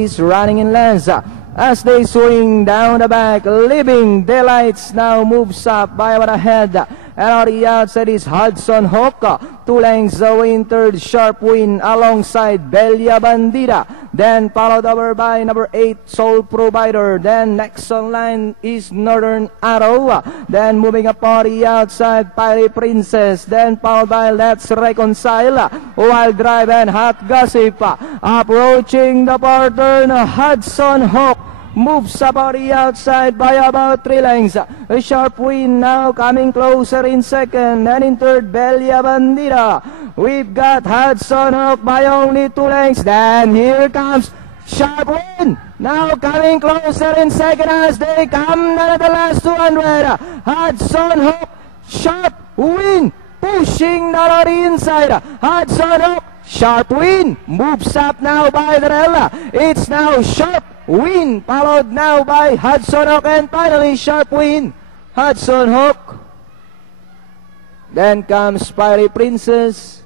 is running in lens as they swing down the back. Living Delights now moves up by about a head, and on the outside is Hudson Hawk. 2 lengths away in third, Sharp Win alongside Bella Bandida, then followed over by number 8 Soul Provider. Then next on line is Northern Arrow, then moving up on the outside Pirate Princess, then followed by Let's Reconcile, Wild Drive and Hot Gossip. Approaching the turn, Hudson Hawk moves up on the outside by about 3 lengths. A Sharp Win now coming closer in second, and in third Bella Bandida. We've got Hudson Hawk by only 2 lengths. Then here comes Sharp Win now coming closer in second as they come down at the last 200. Hudson Hawk, Sharp Win pushing down on the inside. Hudson Hawk, Sharp Win moves up now by Darella. It's now Sharp Win followed now by Hudson Hawk, and finally Sharp Win, Hudson Hawk. Then comes Pirate Princess,